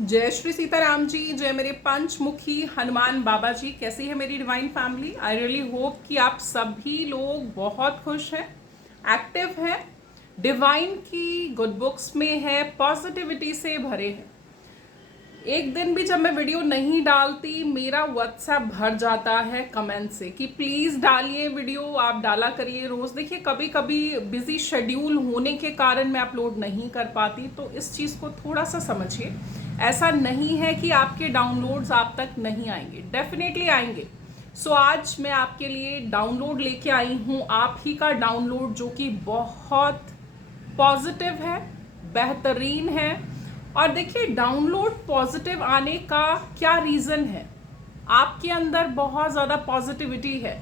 जय श्री सीताराम जी। जय मेरे पंचमुखी हनुमान बाबा जी। कैसी है मेरी divine family? I really hope कि आप सभी लोग बहुत खुश हैं, एक्टिव हैं, डिवाइन की गुड बुक्स में है, पॉजिटिविटी से भरे हैं। एक दिन भी जब मैं वीडियो नहीं डालती मेरा व्हाट्सएप भर जाता है कमेंट से कि प्लीज़ डालिए वीडियो, आप डाला करिए रोज़। देखिए कभी कभी बिजी शेड्यूल होने के कारण मैं अपलोड नहीं कर पाती, तो इस चीज़ को थोड़ा सा समझिए। ऐसा नहीं है कि आपके डाउनलोड्स आप तक नहीं आएंगे, डेफिनेटली आएंगे। सो आज मैं आपके लिए डाउनलोड लेके आई हूँ, आप ही का डाउनलोड, जो कि बहुत पॉजिटिव है, बेहतरीन है। और देखिए डाउनलोड पॉजिटिव आने का क्या रीज़न है। आपके अंदर बहुत ज़्यादा पॉजिटिविटी है।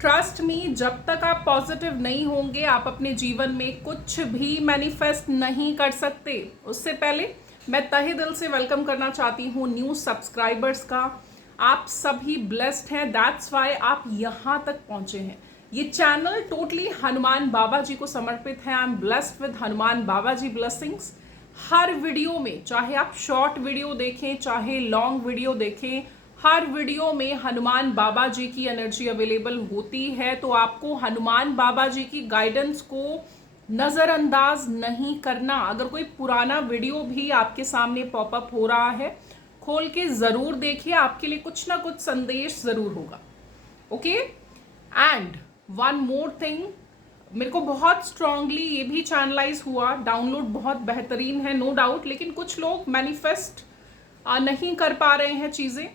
ट्रस्ट मी, जब तक आप पॉजिटिव नहीं होंगे आप अपने जीवन में कुछ भी मैनिफेस्ट नहीं कर सकते। उससे पहले मैं तहे दिल से वेलकम करना चाहती हूँ न्यू सब्सक्राइबर्स का। आप सभी ब्लेस्ड हैं, दैट्स वाई आप यहाँ तक पहुँचे हैं। ये चैनल टोटली हनुमान बाबा जी को समर्पित है। I am blessed with Hanuman Baba ji blessings. हर वीडियो में, चाहे आप शॉर्ट वीडियो देखें चाहे लॉन्ग वीडियो देखें, हर वीडियो में हनुमान बाबा जी की एनर्जी अवेलेबल होती है। तो आपको हनुमान बाबा जी की गाइडेंस को नज़रअंदाज नहीं करना। अगर कोई पुराना वीडियो भी आपके सामने पॉपअप हो रहा है, खोल के ज़रूर देखिए, आपके लिए कुछ ना कुछ संदेश ज़रूर होगा। Okay, and one more thing, मेरे को बहुत स्ट्रांगली ये भी चैनलाइज हुआ, डाउनलोड बहुत बेहतरीन है नो डाउट, लेकिन कुछ लोग मैनिफेस्ट नहीं कर पा रहे हैं चीज़ें।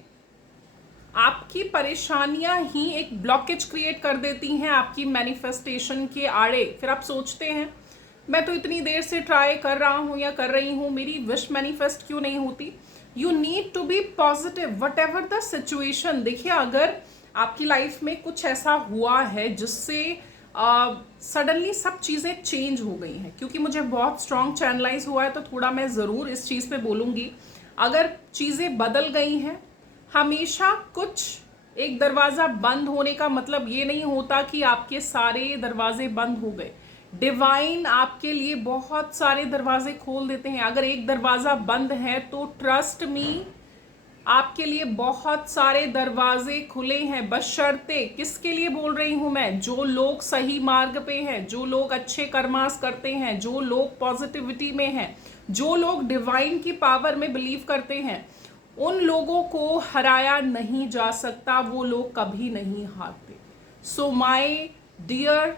आपकी परेशानियां ही एक ब्लॉकेज क्रिएट कर देती हैं आपकी मैनिफेस्टेशन के आड़े। फिर आप सोचते हैं मैं तो इतनी देर से ट्राई कर रहा हूँ या कर रही हूँ, मेरी विश मैनिफेस्ट क्यों नहीं होती। You need to be positive whatever the situation. देखिए अगर आपकी लाइफ में कुछ ऐसा हुआ है जिससे सडनली सब चीज़ें चेंज हो गई हैं, क्योंकि मुझे बहुत स्ट्रॉन्ग चैनलाइज हुआ है तो थोड़ा मैं ज़रूर इस चीज़ पे बोलूँगी। अगर चीज़ें बदल गई हैं, हमेशा कुछ एक दरवाज़ा बंद होने का मतलब ये नहीं होता कि आपके सारे दरवाजे बंद हो गए। डिवाइन आपके लिए बहुत सारे दरवाजे खोल देते हैं। अगर एक दरवाज़ा बंद है तो ट्रस्ट मी, आपके लिए बहुत सारे दरवाजे खुले हैं। बशर्ते, किसके लिए बोल रही हूँ मैं, जो लोग सही मार्ग पे हैं, जो लोग अच्छे कर्मास करते हैं, जो लोग पॉजिटिविटी में हैं, जो लोग डिवाइन की पावर में बिलीव करते हैं, उन लोगों को हराया नहीं जा सकता, वो लोग कभी नहीं हारते। So my dear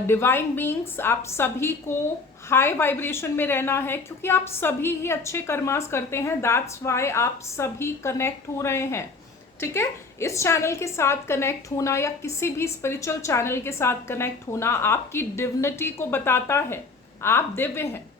divine beings, आप सभी को हाई वाइब्रेशन में रहना है, क्योंकि आप सभी ही अच्छे कर्मास करते हैं। दैट्स वाई आप सभी कनेक्ट हो रहे हैं। ठीक है, इस चैनल के साथ कनेक्ट होना या किसी भी स्पिरिचुअल चैनल के साथ कनेक्ट होना आपकी डिविनिटी को बताता है, आप दिव्य हैं।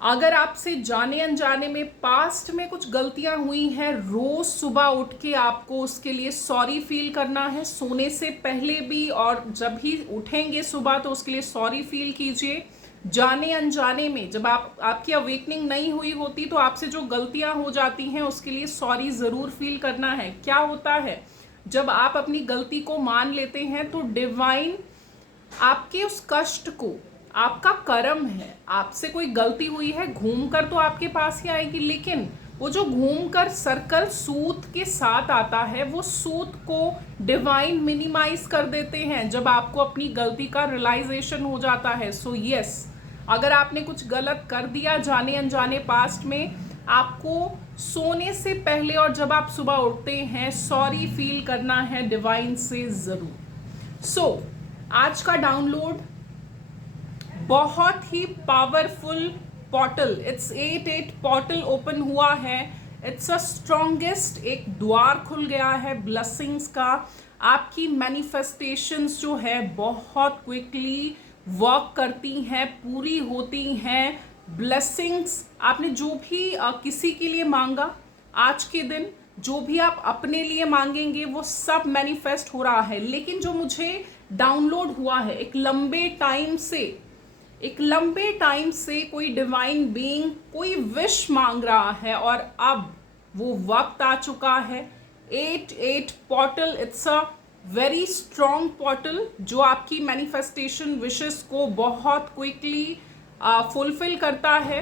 अगर आपसे जाने अनजाने में पास्ट में कुछ गलतियां हुई हैं, रोज सुबह उठ के आपको उसके लिए सॉरी फील करना है। सोने से पहले भी और जब भी उठेंगे सुबह तो उसके लिए सॉरी फील कीजिए। जाने अनजाने में जब आपकी अवेकनिंग नहीं हुई होती तो आपसे जो गलतियां हो जाती हैं उसके लिए सॉरी ज़रूर फील करना है। क्या होता है जब आप अपनी गलती को मान लेते हैं तो डिवाइन आपके उस कष्ट को, आपका कर्म है, आपसे कोई गलती हुई है, घूमकर तो आपके पास ही आएगी, लेकिन वो जो घूमकर सर्कल सूत के साथ आता है, वो सूत को डिवाइन मिनिमाइज कर देते हैं जब आपको अपनी गलती का रियलाइजेशन हो जाता है। सो यस, अगर आपने कुछ गलत कर दिया जाने अनजाने पास्ट में, आपको सोने से पहले और जब आप सुबह उठते हैं सॉरी फील करना है डिवाइन से ज़रूर। सो आज का डाउनलोड बहुत ही powerful portal, it's 8 portal open हुआ है। इट्स अ स्ट्रॉन्गेस्ट, एक द्वार खुल गया है ब्लेसिंग्स का। आपकी मैनिफेस्टेशंस जो है बहुत क्विकली वर्क करती हैं, पूरी होती हैं। ब्लेसिंग्स आपने जो भी किसी के लिए मांगा, आज के दिन जो भी आप अपने लिए मांगेंगे वो सब मैनिफेस्ट हो रहा है। लेकिन जो मुझे डाउनलोड हुआ है, एक लंबे टाइम से कोई डिवाइन बीइंग कोई विश मांग रहा है और अब वो वक्त आ चुका है। 8 portal, it's a very strong portal जो आपकी मैनिफेस्टेशन विशेस को बहुत क्विकली फुलफिल करता है।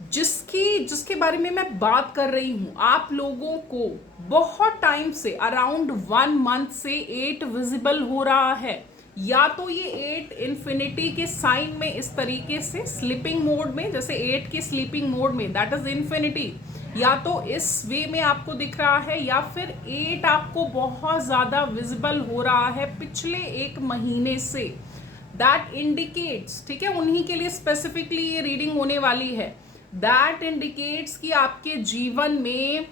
जिसके बारे में मैं बात कर रही हूं, आप लोगों को बहुत टाइम से, अराउंड 1 मंथ से 8 विजिबल हो रहा है। या तो ये 8 इन्फिनिटी के साइन में इस तरीके से स्लीपिंग मोड में, जैसे 8 के स्लीपिंग मोड में, दैट इज इन्फिनिटी, या तो इस वे में आपको दिख रहा है, या फिर 8 आपको बहुत ज्यादा विजिबल हो रहा है पिछले 1 महीने से। दैट इंडिकेट्स, ठीक है, उन्हीं के लिए स्पेसिफिकली ये रीडिंग होने वाली है। दैट इंडिकेट्स कि आपके जीवन में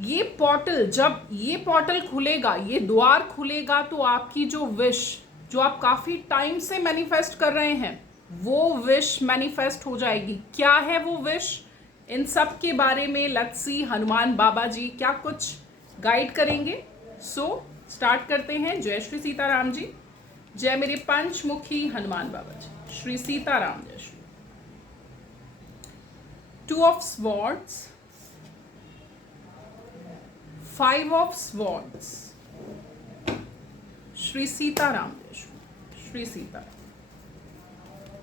ये पोर्टल, जब ये पोर्टल खुलेगा, ये द्वार खुलेगा, तो आपकी जो विश, जो आप काफी टाइम से मैनिफेस्ट कर रहे हैं, वो विश मैनिफेस्ट हो जाएगी। क्या है वो विश, इन सब के बारे में लेट्स सी हनुमान बाबा जी क्या कुछ गाइड करेंगे। सो स्टार्ट करते हैं। जय श्री सीताराम जी, जय मेरे पंचमुखी हनुमान बाबा जी, श्री सीताराम, जय Shri. 2 of swords, 5 of swords, Shri Sitaram, जय श्री सीताराम।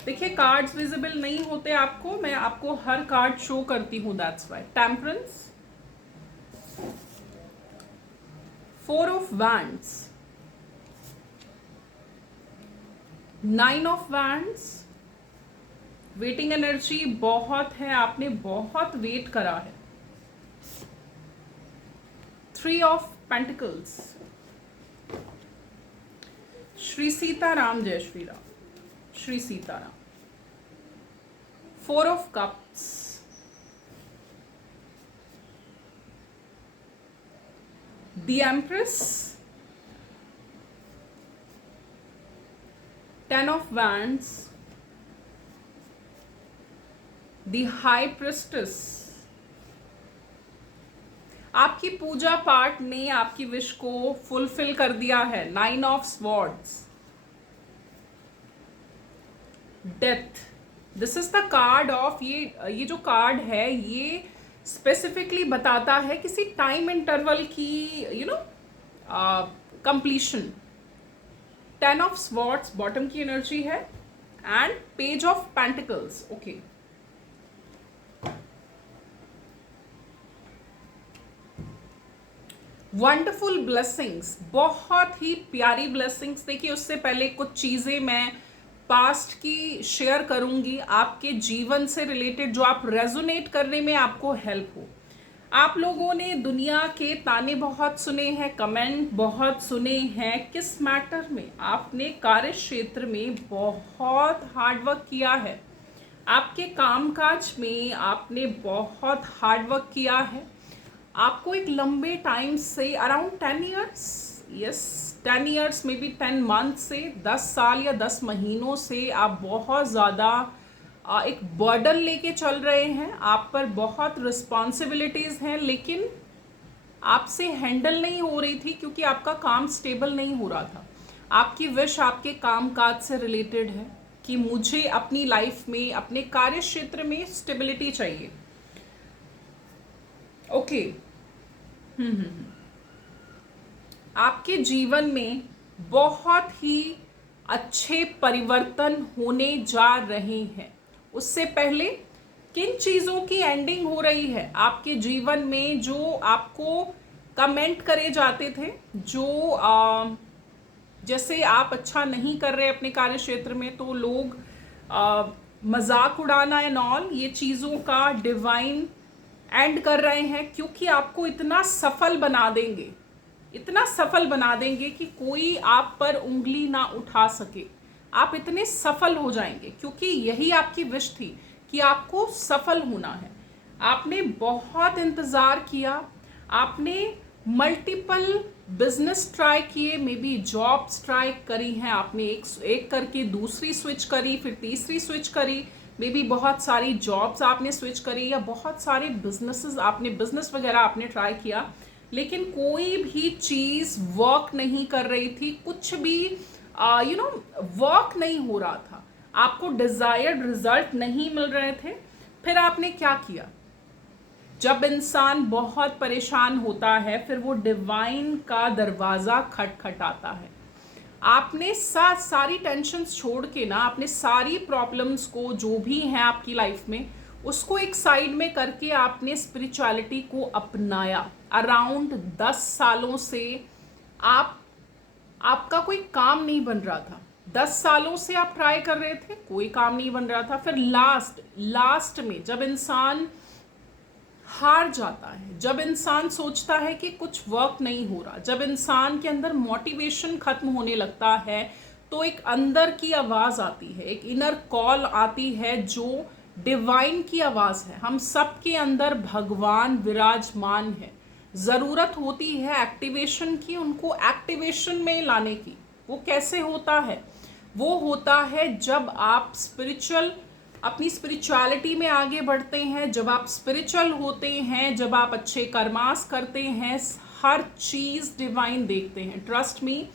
देखिए कार्ड्स विजिबल नहीं होते आपको, मैं आपको हर कार्ड शो करती हूं, that's why. Temperance, 4 of wands, 9 of wands, waiting energy बहुत है, आपने बहुत वेट करा है। 3 of पेंटिकल्स, श्री सीताराम, जय Shri Ram, Shri Sitaram. 4 of cups, the empress, 10 of wands, the high priestess. आपकी पूजा पाठ ने आपकी विश को फुलफिल कर दिया है। 9 of swords, death. This is the card of, ये जो कार्ड है ये स्पेसिफिकली बताता है किसी टाइम इंटरवल की, कंप्लीशन। 10 of swords बॉटम की एनर्जी है, and page of pentacles, okay. Wonderful blessings, बहुत ही प्यारी ब्लेसिंग्स। देखिए उससे पहले कुछ चीज़ें मैं पास्ट की शेयर करूंगी आपके जीवन से रिलेटेड, जो आप रेजोनेट करने में आपको हेल्प हो। आप लोगों ने दुनिया के ताने बहुत सुने हैं, कमेंट बहुत सुने हैं। किस मैटर में? आपने कार्य क्षेत्र में बहुत हार्डवर्क किया है, आपके कामकाज में आपने बहुत हार्डवर्क किया है। आपको एक लंबे टाइम से, around 10 years, yes 10 years, may be 10 month से, 10 साल या 10 महीनों से आप बहुत ज़्यादा एक बर्डन लेके चल रहे हैं। आप पर बहुत रिस्पॉन्सिबिलिटीज़ हैं, लेकिन आपसे हैंडल नहीं हो रही थी क्योंकि आपका काम स्टेबल नहीं हो रहा था। आपकी विश आपके काम काज से रिलेटेड है कि मुझे अपनी लाइफ में, अपने कार्य क्षेत्र में स्टेबिलिटी चाहिए, ओके। आपके जीवन में बहुत ही अच्छे परिवर्तन होने जा रहे हैं। उससे पहले किन चीज़ों की एंडिंग हो रही है आपके जीवन में, जो आपको कमेंट करे जाते थे, जो जैसे आप अच्छा नहीं कर रहे अपने कार्य क्षेत्र में तो लोग मजाक उड़ाना एंड ऑल, ये चीज़ों का डिवाइन एंड कर रहे हैं, क्योंकि आपको इतना सफल बना देंगे, इतना सफल बना देंगे कि कोई आप पर उंगली ना उठा सके। आप इतने सफल हो जाएंगे, क्योंकि यही आपकी विश थी कि आपको सफल होना है। आपने बहुत इंतज़ार किया, आपने मल्टीपल बिजनेस ट्राई किए, मे बी जॉब्स ट्राई करी हैं आपने, एक करके दूसरी स्विच करी, फिर तीसरी स्विच करी, मे बी बहुत सारी जॉब्स आपने स्विच करी, या बहुत सारे बिजनेस वगैरह आपने ट्राई किया, लेकिन कोई भी चीज़ वर्क नहीं कर रही थी, कुछ भी वर्क नहीं हो रहा था, आपको डिजायर्ड रिजल्ट नहीं मिल रहे थे। फिर आपने क्या किया? जब इंसान बहुत परेशान होता है, फिर वो डिवाइन का दरवाज़ा खटखटाता है। आपने सारी टेंशन्स छोड़ के ना, आपने सारी प्रॉब्लम्स को जो भी हैं आपकी लाइफ में, उसको एक साइड में करके आपने स्पिरिचुअलिटी को अपनाया। अराउंड 10 सालों से आपका कोई काम नहीं बन रहा था। 10 सालों से आप ट्राई कर रहे थे, कोई काम नहीं बन रहा था। फिर लास्ट में जब इंसान हार जाता है, जब इंसान सोचता है कि कुछ वर्क नहीं हो रहा, जब इंसान के अंदर मोटिवेशन खत्म होने लगता है, तो एक अंदर की आवाज़ आती है, एक इनर कॉल आती है जो डिवाइन की आवाज़ है। हम सब के अंदर भगवान विराजमान है। ज़रूरत होती है एक्टिवेशन की, उनको एक्टिवेशन में लाने की। वो कैसे होता है? वो होता है जब आप अपनी स्पिरिचुअलिटी में आगे बढ़ते हैं, जब आप स्पिरिचुअल होते हैं, जब आप अच्छे कर्मास करते हैं, हर चीज़ डिवाइन देखते हैं। ट्रस्ट मी,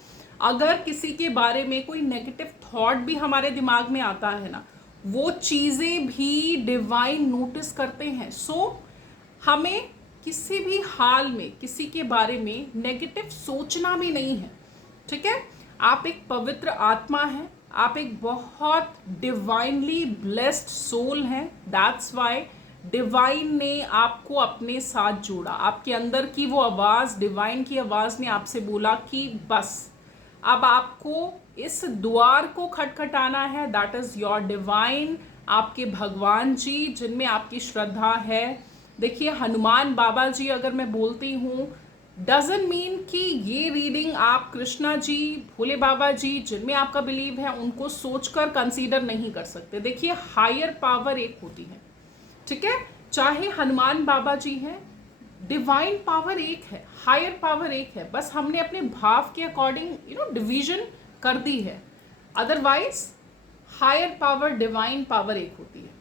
अगर किसी के बारे में कोई नेगेटिव थॉट भी हमारे दिमाग में आता है ना, वो चीज़ें भी डिवाइन नोटिस करते हैं। सो हमें किसी भी हाल में किसी के बारे में नेगेटिव सोचना भी नहीं है, ठीक है? आप एक पवित्र आत्मा हैं, आप एक बहुत डिवाइनली ब्लेस्ड सोल हैं। दैट्स वाई डिवाइन ने आपको अपने साथ जोड़ा। आपके अंदर की वो आवाज़, डिवाइन की आवाज़ ने आपसे बोला कि बस अब आपको इस द्वार को खटखटाना है। दैट इज़ योर डिवाइन, आपके भगवान जी जिनमें आपकी श्रद्धा है। देखिए, हनुमान बाबा जी अगर मैं बोलती हूँ, डजंट मीन कि ये रीडिंग आप कृष्णा जी, भोले बाबा जी जिनमें आपका बिलीव है उनको सोचकर कंसीडर नहीं कर सकते। देखिए, हायर पावर एक होती है, ठीक है? चाहे हनुमान बाबा जी हैं, डिवाइन पावर एक है, हायर पावर एक है। बस हमने अपने भाव के अकॉर्डिंग डिवीजन कर दी है। Otherwise higher power, divine power एक होती है।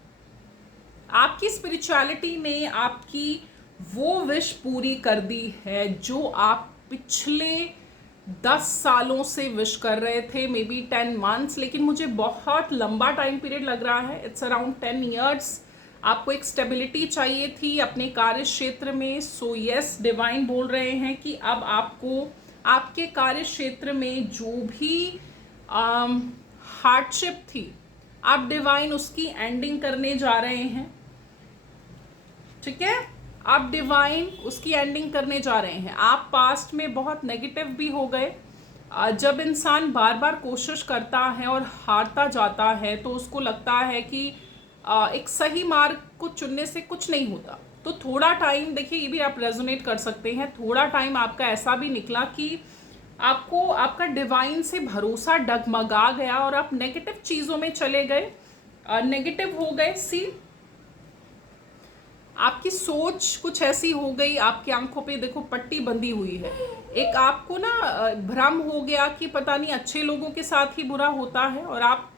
आपकी स्पिरिचुअलिटी ने आपकी वो विश पूरी कर दी है जो आप पिछले 10 सालों से विश कर रहे थे, मे बी 10 मंथ्स, लेकिन मुझे बहुत लंबा टाइम पीरियड लग रहा है। It's around 10 years. आपको एक स्टेबिलिटी चाहिए थी अपने कार्य क्षेत्र में। सो यस, डिवाइन बोल रहे हैं कि अब आपको आपके कार्य क्षेत्र में जो भी हार्डशिप थी, आप डिवाइन उसकी एंडिंग करने जा रहे हैं, ठीक है? आप डिवाइन उसकी एंडिंग करने जा रहे हैं। आप पास्ट में बहुत नेगेटिव भी हो गए। जब इंसान बार बार कोशिश करता है और हारता जाता है तो उसको लगता है कि एक सही मार्ग को चुनने से कुछ नहीं होता। तो थोड़ा टाइम, देखिए ये भी आप रेजोनेट कर सकते हैं, थोड़ा टाइम आपका ऐसा भी निकला कि आपको आपका डिवाइन से भरोसा डगमगा गया और आप नेगेटिव चीज़ों में चले गए, नेगेटिव हो गए। सी, आपकी सोच कुछ ऐसी हो गई, आपकी आंखों पे देखो पट्टी बंधी हुई है। एक आपको ना भ्रम हो गया कि पता नहीं अच्छे लोगों के साथ ही बुरा होता है, और आप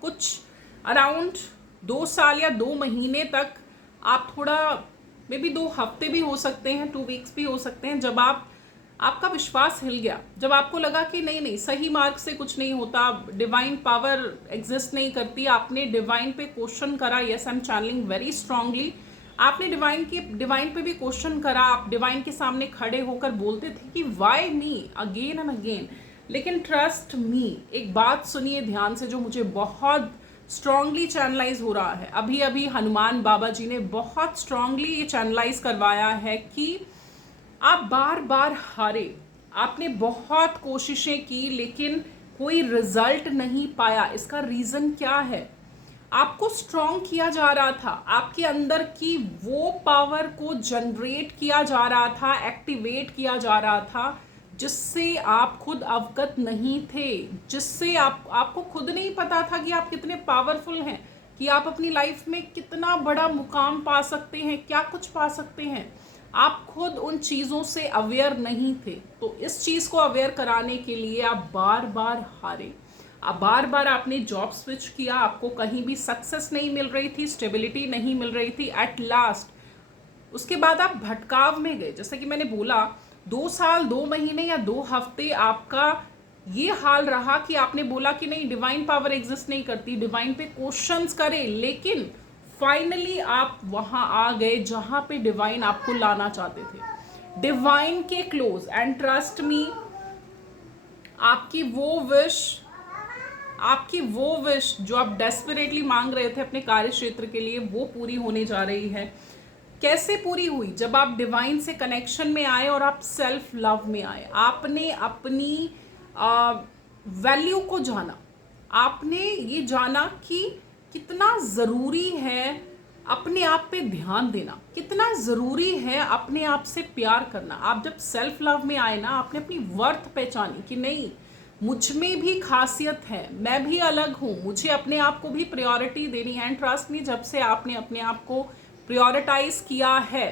कुछ अराउंड 2 साल या 2 महीने तक आप थोड़ा, मे बी 2 हफ्ते भी हो सकते हैं, 2 वीक्स भी हो सकते हैं, जब आपका विश्वास हिल गया, जब आपको लगा कि नहीं नहीं सही मार्ग से कुछ नहीं होता, डिवाइन पावर एग्जिस्ट नहीं करती। आपने डिवाइन पे क्वेश्चन करा। Yes, I am channelling very strongly. आपने डिवाइन पे भी क्वेश्चन करा। आप डिवाइन के सामने खड़े होकर बोलते थे कि why me again and again. लेकिन ट्रस्ट मी, एक बात सुनिए ध्यान से जो मुझे बहुत स्ट्रांगली चैनलाइज हो रहा है। अभी अभी हनुमान बाबा जी ने बहुत स्ट्रांगली ये चैनलाइज करवाया है कि आप बार बार हारे। आपने बहुत कोशिशें की लेकिन कोई रिजल्ट नहीं पाया। इसका रीज़न क्या है? आपको स्ट्रॉन्ग किया जा रहा था, आपके अंदर की वो पावर को जनरेट किया जा रहा था, एक्टिवेट किया जा रहा था, जिससे आप खुद अवगत नहीं थे, जिससे आपको खुद नहीं पता था कि आप कितने पावरफुल हैं, कि आप अपनी लाइफ में कितना बड़ा मुकाम पा सकते हैं, क्या कुछ पा सकते हैं। आप खुद उन चीज़ों से अवेयर नहीं थे। तो इस चीज़ को अवेयर कराने के लिए आप बार बार हारे। अब बार बार आपने जॉब स्विच किया, आपको कहीं भी सक्सेस नहीं मिल रही थी, स्टेबिलिटी नहीं मिल रही थी। एट लास्ट उसके बाद आप भटकाव में गए। जैसे कि मैंने बोला, 2 साल 2 महीने या 2 हफ्ते आपका ये हाल रहा कि आपने बोला कि नहीं डिवाइन पावर एग्जिस्ट नहीं करती, डिवाइन पे क्वेश्चंस करें, लेकिन फाइनली आप वहां आ गए जहां पे डिवाइन आपको लाना चाहते थे, डिवाइन के क्लोज। एंड ट्रस्ट मी, आपकी वो विश आपकी वो विश जो आप डेस्परेटली मांग रहे थे अपने कार्य क्षेत्र के लिए, वो पूरी होने जा रही है। कैसे पूरी हुई? जब आप डिवाइन से कनेक्शन में आए और आप सेल्फ लव में आए। आपने अपनी वैल्यू को जाना, आपने ये जाना कि कितना ज़रूरी है अपने आप पे ध्यान देना, कितना ज़रूरी है अपने आप से प्यार करना। आप जब सेल्फ लव में आए ना, आपने अपनी वर्थ पहचानी कि नहीं, मुझ में भी खासियत है, मैं भी अलग हूँ, मुझे अपने आप को भी प्रायोरिटी देनी है। एंड ट्रस्ट मी, जब से आपने अपने आप को प्रायोरिटाइज किया है,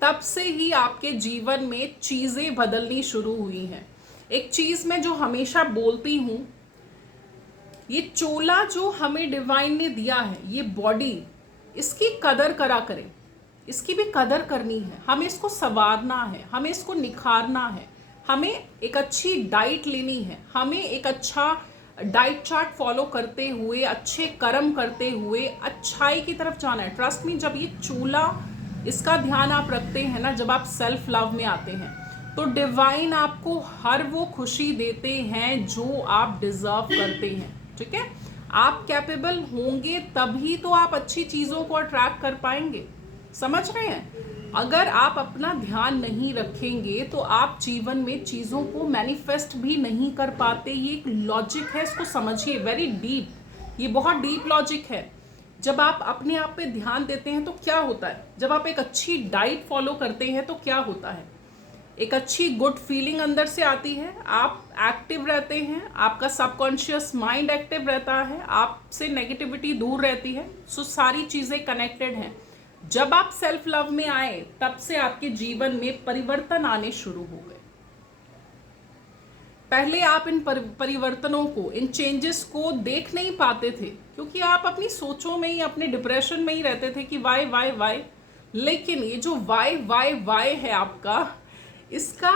तब से ही आपके जीवन में चीज़ें बदलनी शुरू हुई हैं। एक चीज़ मैं जो हमेशा बोलती हूँ, ये चोला जो हमें डिवाइन ने दिया है, ये बॉडी, इसकी कदर करा करें, इसकी भी कदर करनी है। हमें इसको संवारना है, हमें इसको निखारना है, हमें एक अच्छी डाइट लेनी है, हमें एक अच्छा डाइट चार्ट फॉलो करते हुए, अच्छे कर्म करते हुए अच्छाई की तरफ जाना है। ट्रस्ट मी, जब ये चूल्हा, इसका ध्यान आप रखते हैं ना, जब आप सेल्फ लव में आते हैं, तो डिवाइन आपको हर वो खुशी देते हैं जो आप डिजर्व करते हैं। ठीक है, आप कैपेबल होंगे तभी तो आप अच्छी चीज़ों को अट्रैक्ट कर पाएंगे। समझ रहे हैं? अगर आप अपना ध्यान नहीं रखेंगे तो आप जीवन में चीज़ों को मैनिफेस्ट भी नहीं कर पाते। ये एक लॉजिक है, इसको समझिए, वेरी डीप, ये बहुत डीप लॉजिक है। जब आप अपने आप पे ध्यान देते हैं तो क्या होता है? जब आप एक अच्छी डाइट फॉलो करते हैं तो क्या होता है? एक अच्छी गुड फीलिंग अंदर से आती है, आप एक्टिव रहते हैं, आपका सबकॉन्शियस माइंड एक्टिव रहता है, आपसे नेगेटिविटी दूर रहती है। सो सारी चीज़ें कनेक्टेड हैं। जब आप सेल्फ लव में आए, तब से आपके जीवन में परिवर्तन आने शुरू हो गए। पहले आप इन परिवर्तनों को, इन चेंजेस को देख नहीं पाते थे, क्योंकि आप अपनी सोचों में ही, अपने डिप्रेशन में ही रहते थे कि वाई वाई वाई। लेकिन ये जो वाई वाई वाई है आपका, इसका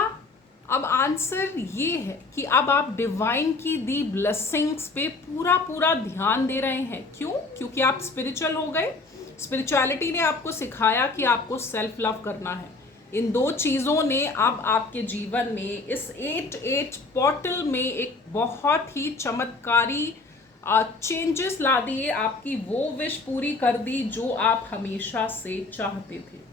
अब आंसर ये है कि अब आप डिवाइन की दी ब्लेसिंग्स पे पूरा ध्यान दे रहे हैं। क्यों? क्योंकि आप स्पिरिचुअल हो गए। स्पिरिचुअलिटी ने आपको सिखाया कि आपको सेल्फ लव करना है। इन दो चीज़ों ने अब आपके जीवन में, इस 8-8 पोर्टल में, एक बहुत ही चमत्कारी चेंजेस ला दिए। आपकी वो विश पूरी कर दी जो आप हमेशा से चाहते थे।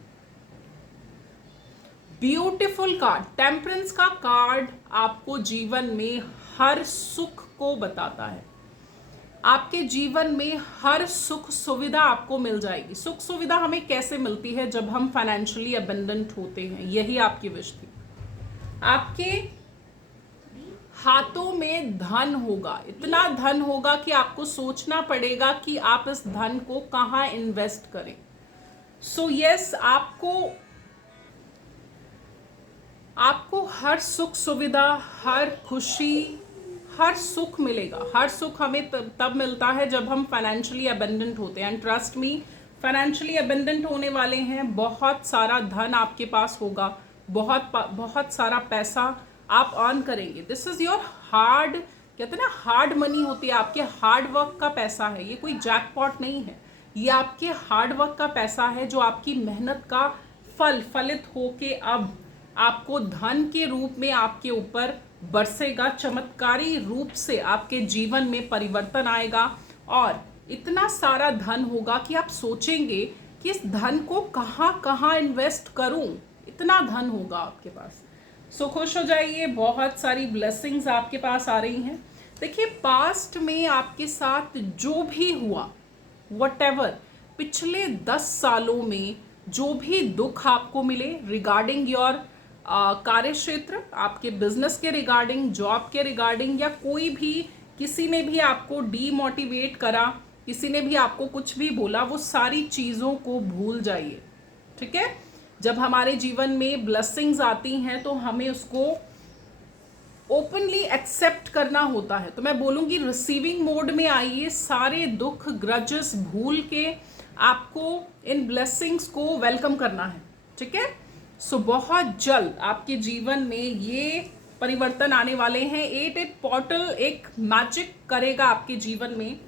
ब्यूटीफुल कार्ड, टेम्परेंस का कार्ड आपको जीवन में हर सुख को बताता है। आपके जीवन में हर सुख सुविधा आपको मिल जाएगी। सुख सुविधा हमें कैसे मिलती है? जब हम फाइनेंशियली अबंडेंट होते हैं। यही आपकी विश थी। आपके हाथों में धन होगा, इतना धन होगा कि आपको सोचना पड़ेगा कि आप इस धन को कहाँ इन्वेस्ट करें। सो यस, आपको हर सुख सुविधा, हर खुशी, हर सुख मिलेगा। हर सुख हमें तब मिलता है जब हम फाइनेंशियली अबंडेंट होते हैं। And trust me, financially abundant होने वाले हैं, बहुत सारा धन आपके पास होगा, बहुत सारा पैसा आप अर्न करेंगे। दिस इज योर हार्ड, कहते हैं ना, हार्ड मनी होती है, आपके हार्ड वर्क का पैसा है। ये कोई जैकपॉट नहीं है, ये आपके हार्ड वर्क का पैसा है, जो आपकी मेहनत का फलित होके अब आपको धन के रूप में आपके ऊपर बरसेगा। चमत्कारी रूप से आपके जीवन में परिवर्तन आएगा और इतना सारा धन होगा कि आप सोचेंगे कि इस धन को कहाँ इन्वेस्ट करूं। इतना धन होगा आपके पास। सो खुश हो जाइए, बहुत सारी ब्लेसिंग्स आपके पास आ रही हैं। देखिए, पास्ट में आपके साथ जो भी हुआ, व्हाटएवर, पिछले 10 सालों में जो भी दुख आपको मिले रिगार्डिंग योर कार्य क्षेत्र, आपके बिजनेस के रिगार्डिंग, जॉब के रिगार्डिंग, या कोई भी, किसी ने भी आपको डीमोटिवेट करा, किसी ने भी आपको कुछ भी बोला, वो सारी चीज़ों को भूल जाइए। ठीक है? जब हमारे जीवन में ब्लेसिंग्स आती हैं तो हमें उसको ओपनली एक्सेप्ट करना होता है। तो मैं बोलूँगी, रिसीविंग मोड में आइए, सारे दुख, ग्रजेस भूल के आपको इन ब्लेसिंग्स को वेलकम करना है। ठीक है? सो बहुत जल्द आपके जीवन में ये परिवर्तन आने वाले हैं। 8-8 पोर्टल एक मैजिक करेगा आपके जीवन में,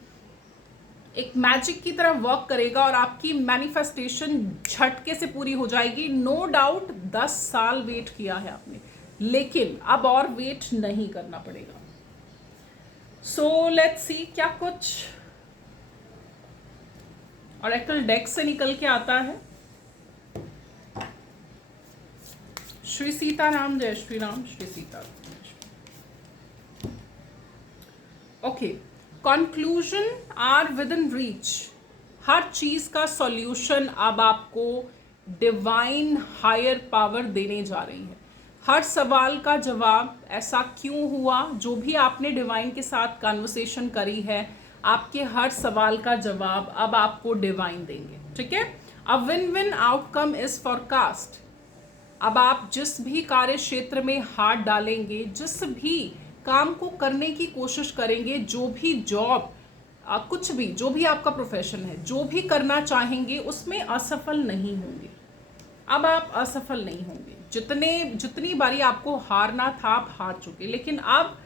एक मैजिक की तरह वर्क करेगा और आपकी मैनिफेस्टेशन झटके से पूरी हो जाएगी। नो डाउट 10 साल वेट किया है आपने, लेकिन अब और वेट नहीं करना पड़ेगा। सो लेट्स सी क्या कुछ ऑरेकल डेक से निकल के आता है। श्री सीताराम, जय Shri Ram, Shri Sitaram. Okay, conclusion are within reach. हर चीज का सॉल्यूशन अब आपको डिवाइन हायर पावर देने जा रही है। हर सवाल का जवाब ऐसा क्यों हुआ, जो भी आपने डिवाइन के साथ कन्वर्सेशन करी है, आपके हर सवाल का जवाब अब आपको डिवाइन देंगे। ठीक है, a win win outcome is forecast. अब आप जिस भी कार्य क्षेत्र में हाथ डालेंगे, जिस भी काम को करने की कोशिश करेंगे, जो भी जॉब, कुछ भी, जो भी आपका प्रोफेशन है, जो भी करना चाहेंगे, उसमें असफल नहीं होंगे। अब आप असफल नहीं होंगे। जितनी बारी आपको हारना था, आप हार चुके, लेकिन अब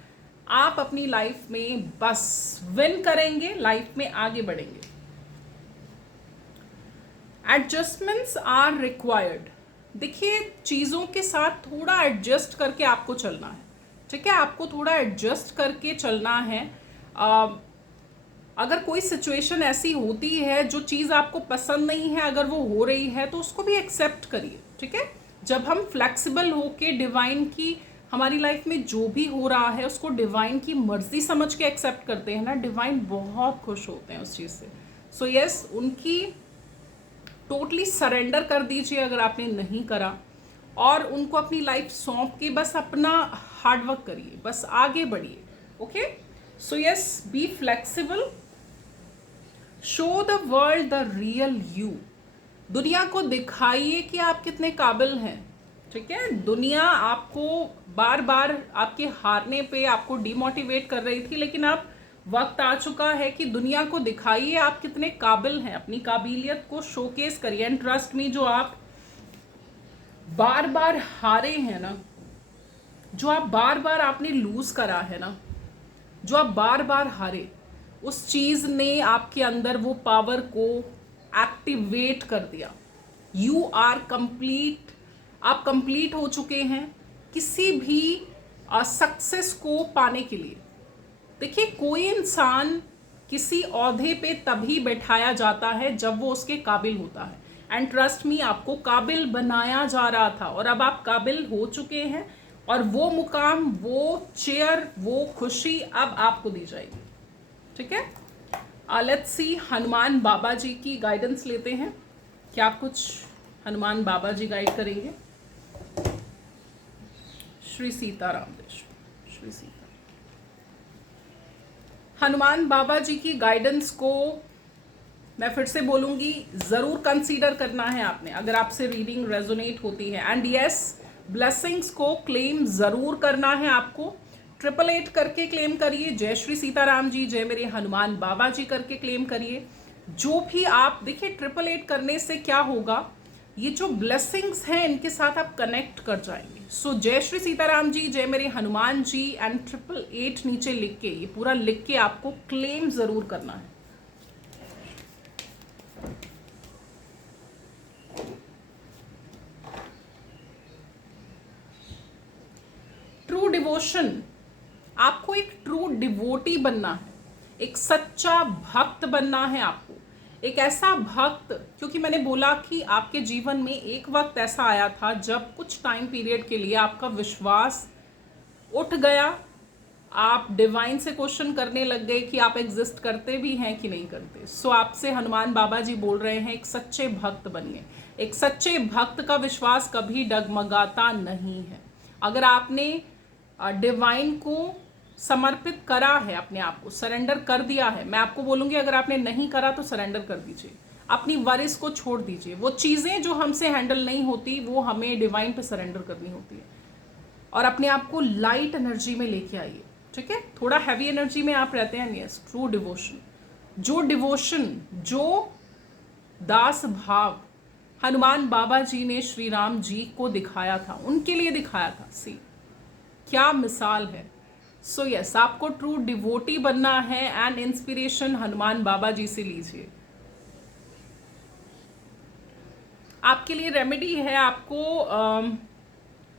आप अपनी लाइफ में बस विन करेंगे, लाइफ में आगे बढ़ेंगे। Adjustments are required. देखिए, चीज़ों के साथ थोड़ा एडजस्ट करके आपको चलना है। ठीक है, आपको थोड़ा एडजस्ट करके चलना है। अगर कोई सिचुएशन ऐसी होती है जो चीज़ आपको पसंद नहीं है, अगर वो हो रही है, तो उसको भी एक्सेप्ट करिए। ठीक है, जब हम फ्लेक्सिबल होके डिवाइन की, हमारी लाइफ में जो भी हो रहा है उसको डिवाइन की मर्जी समझ के एक्सेप्ट करते हैं ना, डिवाइन बहुत खुश होते हैं उस चीज़ से। सो यस, उनकी टोटली सरेंडर कर दीजिए अगर आपने नहीं करा, और उनको अपनी लाइफ सौंप के बस अपना हार्डवर्क करिए, बस आगे बढ़िए। Okay, so yes, be flexible, show the world the real you. दुनिया को दिखाइए कि आप कितने काबिल हैं। ठीक है, दुनिया आपको बार बार आपके हारने पे आपको डिमोटिवेट कर रही थी, लेकिन अब वक्त आ चुका है कि दुनिया को दिखाइए आप कितने काबिल हैं। अपनी काबिलियत को शोकेस करिए। एंड ट्रस्ट मी, जो आप बार बार हारे हैं ना, जो आप बार बार आपने लूज करा है ना, जो आप बार बार हारे, उस चीज ने आपके अंदर वो पावर को एक्टिवेट कर दिया। यू आर कंप्लीट, आप कंप्लीट हो चुके हैं किसी भी सक्सेस को पाने के लिए। देखिए, कोई इंसान किसी ओहदे पे तभी बैठाया जाता है जब वो उसके काबिल होता है। एंड ट्रस्ट मी, आपको काबिल बनाया जा रहा था और अब आप काबिल हो चुके हैं, और वो मुकाम, वो चेयर, वो खुशी अब आपको दी जाएगी। ठीक है, लेट्स सी, हनुमान बाबा जी की गाइडेंस लेते हैं। क्या कुछ हनुमान बाबा जी गाइड करेंगे। श्री सीताराम, श्री सीता। हनुमान बाबा जी की गाइडेंस को मैं फिर से बोलूंगी, जरूर कंसीडर करना है आपने, अगर आपसे रीडिंग रेजोनेट होती है। एंड यस, ब्लेसिंग्स को क्लेम जरूर करना है आपको। 888 करके क्लेम करिए। जय श्री सीताराम जी, जय मेरे हनुमान बाबा जी करके क्लेम करिए। जो भी आप देखिए, 888 करने से क्या होगा, ये जो ब्लेसिंग्स हैं इनके साथ आप कनेक्ट कर जाएंगे। सो जय श्री सीताराम जी, जय मेरे हनुमान जी, एंड 888 नीचे लिख के, ये पूरा लिख के आपको क्लेम जरूर करना है। ट्रू डिवोशन, आपको एक ट्रू डिवोटी बनना है, एक सच्चा भक्त बनना है आपको, एक ऐसा भक्त। क्योंकि मैंने बोला कि आपके जीवन में एक वक्त ऐसा आया था जब कुछ टाइम पीरियड के लिए आपका विश्वास उठ गया, आप डिवाइन से क्वेश्चन करने लग गए कि आप एग्जिस्ट करते भी हैं कि नहीं करते। सो आपसे हनुमान बाबा जी बोल रहे हैं, एक सच्चे भक्त बनिए। एक सच्चे भक्त का विश्वास कभी डगमगाता नहीं है। अगर आपने डिवाइन को समर्पित करा है, अपने आप को सरेंडर कर दिया है, मैं आपको बोलूँगी अगर आपने नहीं करा तो सरेंडर कर दीजिए, अपनी वरिस को छोड़ दीजिए। वो चीज़ें जो हमसे हैंडल नहीं होती, वो हमें डिवाइन पे सरेंडर करनी होती है, और अपने आप को लाइट एनर्जी में लेके आइए। ठीक है, थोड़ा हैवी एनर्जी में आप रहते हैं। यस, ट्रू डिवोशन, जो डिवोशन, जो दास भाव हनुमान बाबा जी ने श्री राम जी को दिखाया था, उनके लिए दिखाया था। सी, क्या मिसाल है। सो यस, आपको ट्रू डिवोटी बनना है, एंड इंस्पिरेशन हनुमान बाबा जी से लीजिए। आपके लिए रेमेडी है, आपको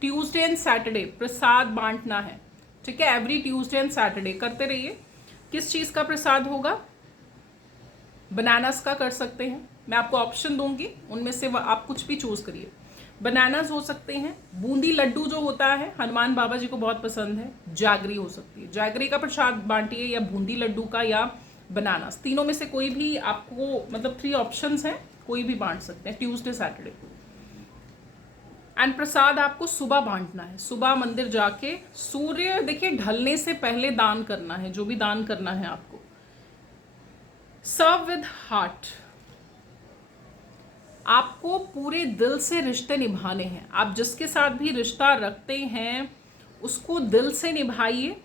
ट्यूसडे एंड सैटरडे प्रसाद बांटना है। ठीक है, एवरी ट्यूसडे एंड सैटरडे करते रहिए। किस चीज़ का प्रसाद होगा? बनानास का कर सकते हैं, मैं आपको ऑप्शन दूंगी, उनमें से आप कुछ भी चूज करिए। बनानास हो सकते हैं, बूंदी लड्डू जो होता है हनुमान बाबा जी को बहुत पसंद है, जागरी हो सकती है, जागरी का प्रसाद बांटिए, या बूंदी लड्डू का, या बनानास, तीनों में से कोई भी आपको, मतलब 3 ऑप्शंस हैं, कोई भी बांट सकते हैं ट्यूसडे सैटरडे। एंड प्रसाद आपको सुबह बांटना है, सुबह मंदिर जाके सूर्य देखिए ढलने से पहले दान करना है, जो भी दान करना है आपको। सर्व विद हार्ट, आपको पूरे दिल से रिश्ते निभाने हैं। आप जिसके साथ भी रिश्ता रखते हैं उसको दिल से निभाइए,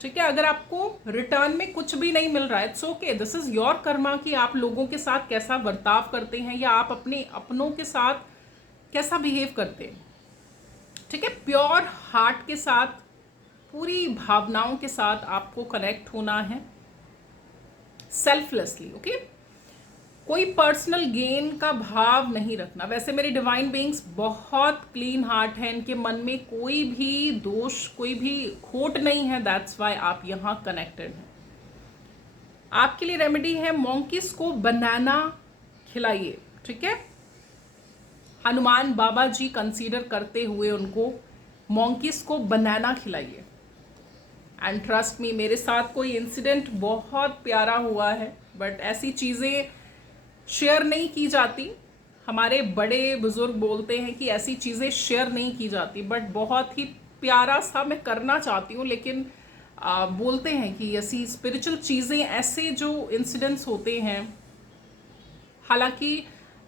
ठीक है। अगर आपको रिटर्न में कुछ भी नहीं मिल रहा है, it's okay, this is your Karma कि आप लोगों के साथ कैसा बर्ताव करते हैं या आप अपने अपनों के साथ कैसा बिहेव करते हैं, ठीक है। प्योर हार्ट के साथ, पूरी भावनाओं के साथ आपको कनेक्ट होना है, सेल्फलेसली, ओके। कोई पर्सनल गेन का भाव नहीं रखना। वैसे मेरे डिवाइन बीइंग्स बहुत क्लीन हार्ट है, इनके मन में कोई भी दोष, कोई भी खोट नहीं है, दैट्स वाई आप यहाँ कनेक्टेड हैं। आपके लिए रेमेडी है, मोंकीज को बनाना खिलाइए, ठीक है। हनुमान बाबा जी कंसीडर करते हुए उनको मोंकीज को बनाना खिलाइए। एंड ट्रस्ट मी, मेरे साथ कोई इंसिडेंट बहुत प्यारा हुआ है, बट ऐसी चीज़ें शेयर नहीं की जाती। हमारे बड़े बुजुर्ग बोलते हैं कि ऐसी चीज़ें शेयर नहीं की जाती, बट बहुत ही प्यारा सा मैं करना चाहती हूँ, लेकिन बोलते हैं कि ऐसी स्पिरिचुअल चीज़ें, ऐसे जो इंसिडेंट्स होते हैं, हालांकि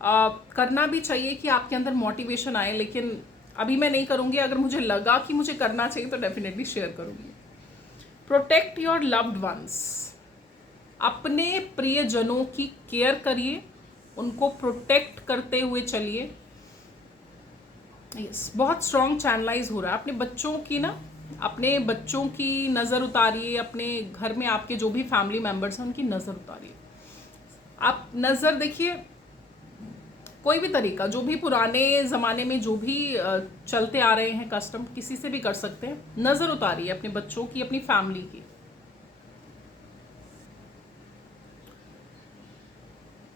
करना भी चाहिए कि आपके अंदर मोटिवेशन आए, लेकिन अभी मैं नहीं करूँगी। अगर मुझे लगा कि मुझे करना चाहिए तो डेफिनेटली शेयर करूँगी। प्रोटेक्ट योर लव्ड वंस, अपने प्रियजनों की केयर करिए, उनको प्रोटेक्ट करते हुए चलिए। यस, बहुत स्ट्रॉन्ग चैनलाइज हो रहा है। अपने बच्चों की ना, अपने बच्चों की नज़र उतारिए, अपने घर में आपके जो भी फैमिली मेंबर्स हैं उनकी नज़र उतारिए। आप नज़र देखिए, कोई भी तरीका, जो भी पुराने ज़माने में जो भी चलते आ रहे हैं कस्टम, किसी से भी कर सकते हैं, नज़र उतारिए अपने बच्चों की, अपनी फैमिली की।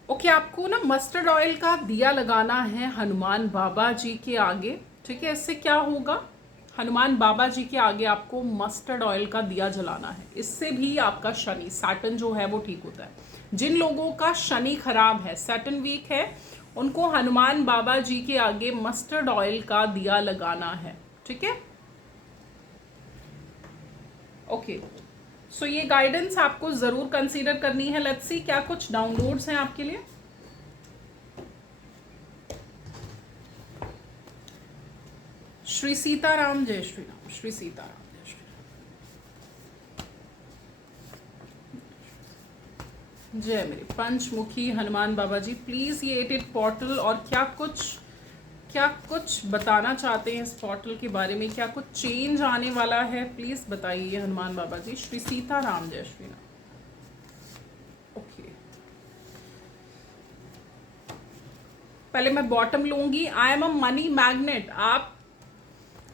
ओके, आपको ना मस्टर्ड ऑयल का दिया लगाना है हनुमान बाबा जी के आगे, ठीक है। इससे क्या होगा, हनुमान बाबा जी के आगे आपको मस्टर्ड ऑयल का दिया जलाना है। इससे भी आपका शनि, सैटर्न जो है वो ठीक होता है। जिन लोगों का शनि खराब है, सैटर्न वीक है, उनको हनुमान बाबा जी के आगे मस्टर्ड ऑयल का दिया लगाना है, ठीक है। ओके, सो ये गाइडेंस आपको जरूर कंसीडर करनी है। लेट्स सी क्या कुछ डाउनलोड्स हैं आपके लिए। श्री सीताराम, जय श्री राम, श्री सीताराम, जय श्री राम। जय मेरे पंचमुखी हनुमान बाबा जी, प्लीज ये 88 पोर्टल और क्या कुछ बताना चाहते हैं इस पोर्टल के बारे में, क्या कुछ चेंज आने वाला है, प्लीज बताइए हनुमान बाबा जी। श्री सीताराम, जय श्री राम। ओके, पहले मैं बॉटम लूंगी। I am a money magnet,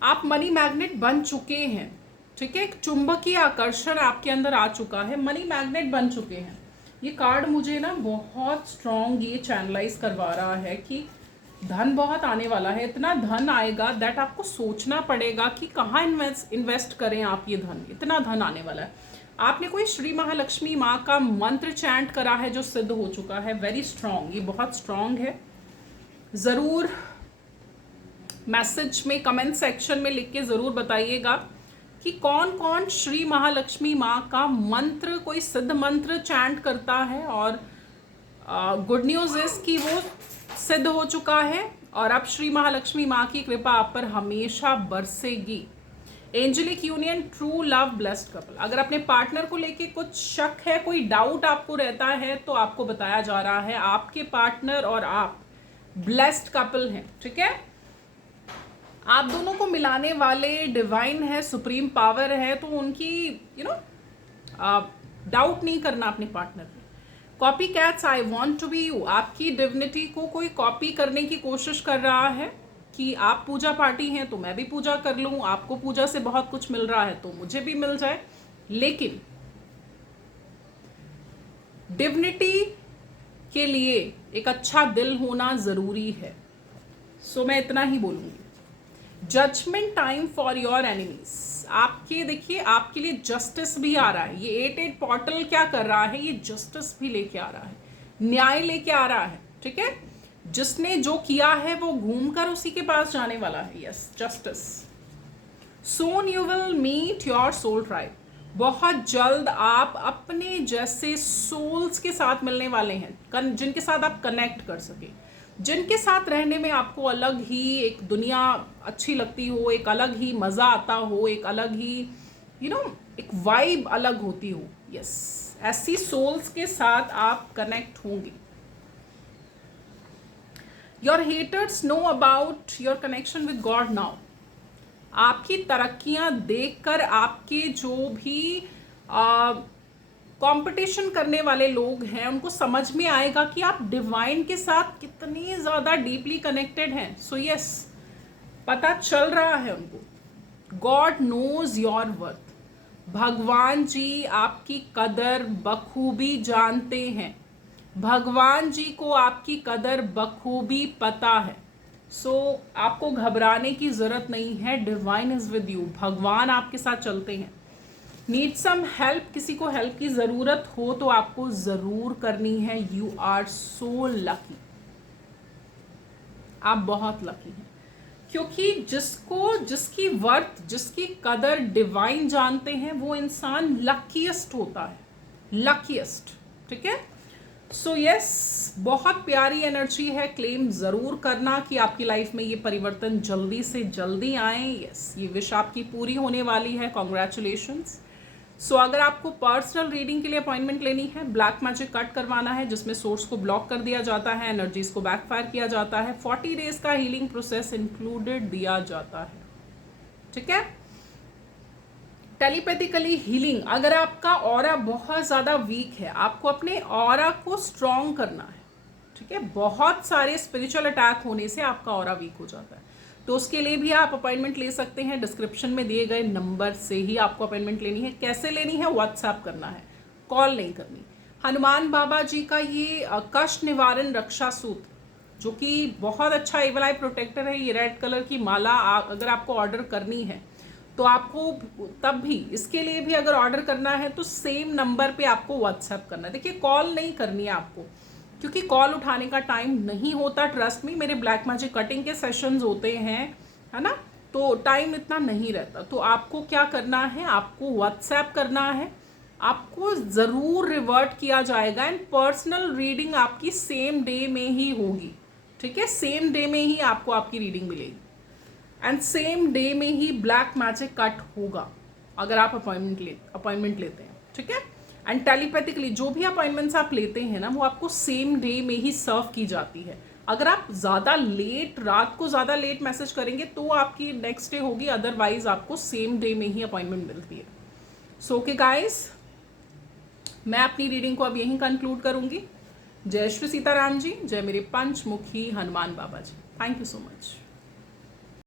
आप मनी मैग्नेट बन चुके हैं, ठीक है। एक चुंबकीय आकर्षण आपके अंदर आ चुका है, मनी मैग्नेट बन चुके हैं। ये कार्ड मुझे ना बहुत स्ट्रॉन्ग ये चैनलाइज करवा रहा है कि धन बहुत आने वाला है। इतना धन आएगा दैट आपको सोचना पड़ेगा कि कहाँ इन्वेस्ट करें आप ये धन। इतना धन आने वाला है। आपने कोई श्री महालक्ष्मी माँ का मंत्र चैंट करा है जो सिद्ध हो चुका है, वेरी स्ट्रॉन्ग, ये बहुत स्ट्रॉन्ग है। ज़रूर मैसेज में, कमेंट सेक्शन में लिख के ज़रूर बताइएगा कि कौन कौन श्री महालक्ष्मी माँ का मंत्र, कोई सिद्ध मंत्र चैंट करता है। और गुड न्यूज़ इस कि वो सिद्ध हो चुका है और अब श्री महालक्ष्मी माँ की कृपा आप पर हमेशा बरसेगी। Angelic union, true love, blessed couple. अगर अपने पार्टनर को लेके कुछ शक है, कोई डाउट आपको रहता है, तो आपको बताया जा रहा है आपके पार्टनर और आप ब्लेस्ड कपल हैं, ठीक है। आप दोनों को मिलाने वाले डिवाइन है, सुप्रीम पावर है, तो उनकी डाउट नहीं करना अपने पार्टनर पे। Copy cats, I want to be you. आपकी डिविनिटी को कोई कॉपी करने की कोशिश कर रहा है कि आप पूजा पार्टी हैं तो मैं भी पूजा कर लूँ, आपको पूजा से बहुत कुछ मिल रहा है तो मुझे भी मिल जाए। लेकिन डिविनिटी के लिए एक अच्छा दिल होना ज़रूरी है। सो मैं इतना ही बोलूँगी। Judgement time for your enemies. आपके देखिए, आपके लिए जस्टिस भी आ रहा है। ये 8-8 पोर्टल क्या कर रहा है, ये जस्टिस भी लेके आ रहा है, न्याय लेके आ रहा है। ठीक है, जिसने जो किया है वो घूमकर उसी के पास जाने वाला है। Yes, justice. Soon you will meet your soul tribe. बहुत जल्द आप अपने जैसे सोल्स के साथ मिलने वाले हैं, जिनके साथ आप कनेक्ट कर सके, जिनके साथ रहने में आपको अलग ही एक दुनिया अच्छी लगती हो, एक अलग ही मज़ा आता हो, एक अलग ही एक वाइब अलग होती हो। यस, ऐसी सोल्स के साथ आप कनेक्ट होंगे। Your haters know about your connection with God now. आपकी तरक्कियां देखकर आपके जो भी कंपटीशन करने वाले लोग हैं उनको समझ में आएगा कि आप डिवाइन के साथ कितनी ज़्यादा डीपली कनेक्टेड हैं। सो यस, पता चल रहा है उनको। God knows your worth. भगवान जी आपकी कदर बखूबी जानते हैं। भगवान जी को आपकी कदर बखूबी पता है। सो आपको घबराने की ज़रूरत नहीं है। Divine is with you. भगवान आपके साथ चलते हैं। Need some help. किसी को हेल्प की ज़रूरत हो तो आपको ज़रूर करनी है। You are so lucky. आप बहुत लकी हैं, क्योंकि जिसकी वर्थ, जिसकी कदर डिवाइन जानते हैं, वो इंसान लकीएस्ट होता है। लकीएस्ट। ठीक है। सो यस, बहुत प्यारी एनर्जी है। क्लेम ज़रूर करना कि आपकी लाइफ में ये परिवर्तन जल्दी से जल्दी आए। यस, ये विश आपकी पूरी होने वाली है। कॉन्ग्रेचुलेशंस। सो अगर आपको पर्सनल रीडिंग के लिए अपॉइंटमेंट लेनी है, ब्लैक मैजिक कट करवाना है जिसमें सोर्स को ब्लॉक कर दिया जाता है, एनर्जीज को बैकफायर किया जाता है, 40 डेज का हीलिंग प्रोसेस इंक्लूडेड दिया जाता है। ठीक है। Telepathically healing. अगर आपका ऑरा बहुत ज़्यादा वीक है, आपको अपने ऑरा को स्ट्रॉन्ग करना है। ठीक है, बहुत सारे स्पिरिचुअल अटैक होने से आपका ऑरा वीक हो जाता है, तो उसके लिए भी आप अपॉइंटमेंट ले सकते हैं। डिस्क्रिप्शन में दिए गए नंबर से ही आपको अपॉइंटमेंट लेनी है। कैसे लेनी है? व्हाट्सएप करना है, कॉल नहीं करनी। हनुमान बाबा जी का ये कष्ट निवारण रक्षा सूत्र, जो कि बहुत अच्छा एविल आई प्रोटेक्टर है, ये रेड कलर की माला अगर आपको ऑर्डर करनी है तो आपको तब भी, इसके लिए भी अगर ऑर्डर करना है तो सेम नंबर पे आपको व्हाट्सएप करना है। देखिए, कॉल नहीं करनी है आपको, क्योंकि कॉल उठाने का टाइम नहीं होता। ट्रस्ट में, मेरे ब्लैक मैजिक कटिंग के सेशंस होते हैं, है ना, तो टाइम इतना नहीं रहता। तो आपको क्या करना है, आपको व्हाट्सएप करना है, आपको ज़रूर रिवर्ट किया जाएगा। एंड पर्सनल रीडिंग आपकी सेम डे में ही होगी। ठीक है, सेम डे में ही आपको आपकी रीडिंग मिलेगी एंड सेम डे में ही ब्लैक मैजिक कट होगा अगर आप अपॉइंटमेंट लेते हैं। ठीक है। एंड टेलीपैथिकली जो भी अपॉइंटमेंट्स आप लेते हैं ना, वो आपको सेम डे में ही सर्व की जाती है। अगर आप ज़्यादा लेट, रात को ज़्यादा लेट मैसेज करेंगे तो आपकी नेक्स्ट डे होगी, अदरवाइज आपको सेम डे में ही अपॉइंटमेंट मिलती है। सो ओके गाइस, मैं अपनी रीडिंग को अब यहीं कंक्लूड करूंगी। जय श्री सीताराम जी, जय मेरे पंचमुखी हनुमान बाबा जी। Thank you so much.